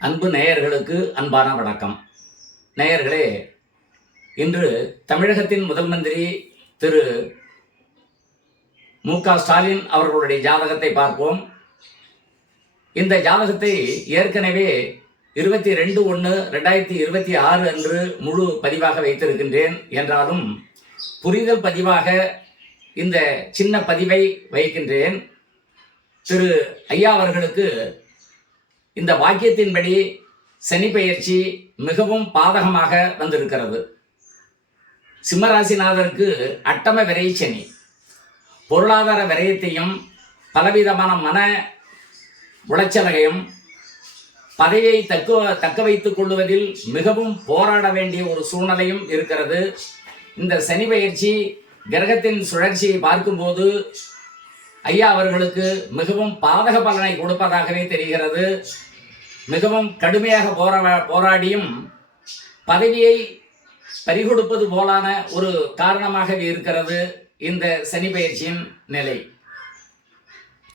அன்பு நேயர்களுக்கு அன்பான வணக்கம். நேயர்களே, இன்று தமிழகத்தின் முதல் மந்திரி திரு மு.க. ஸ்டாலின் அவர்களுடைய ஜாதகத்தை பார்ப்போம். இந்த ஜாதகத்தை ஏற்கனவே 22/1/2026 அன்று முழு பதிவாக வைத்திருக்கின்றேன். என்றாலும் புரிதல் பதிவாக இந்த சின்ன பதிவை வைக்கின்றேன். திரு ஐயா அவர்களுக்கு இந்த வாக்கியத்தின்படி சனி பெயர்ச்சி மிகவும் பாதகமாக வந்திருக்கிறது. சிம்மராசிநாதருக்கு அட்டம விரை சனி பொருளாதார விரயத்தையும் பலவிதமான மன உளைச்சலையும் பதவியை தக்க வைத்துக் கொள்வதில் மிகவும் போராட வேண்டிய ஒரு சூழ்நிலையும் இருக்கிறது. இந்த சனி பெயர்ச்சி கிரகத்தின் சுழற்சியை பார்க்கும்போது ஐயா அவர்களுக்கு மிகவும் பாதக பலனை கொடுப்பதாகவே தெரிகிறது. மிகவும் கடுமையாக போராடியும் பதவியை பறிகொடுப்பது போலான ஒரு காரணமாக இருக்கிறது இந்த சனி பெயர்ச்சியின் நிலை.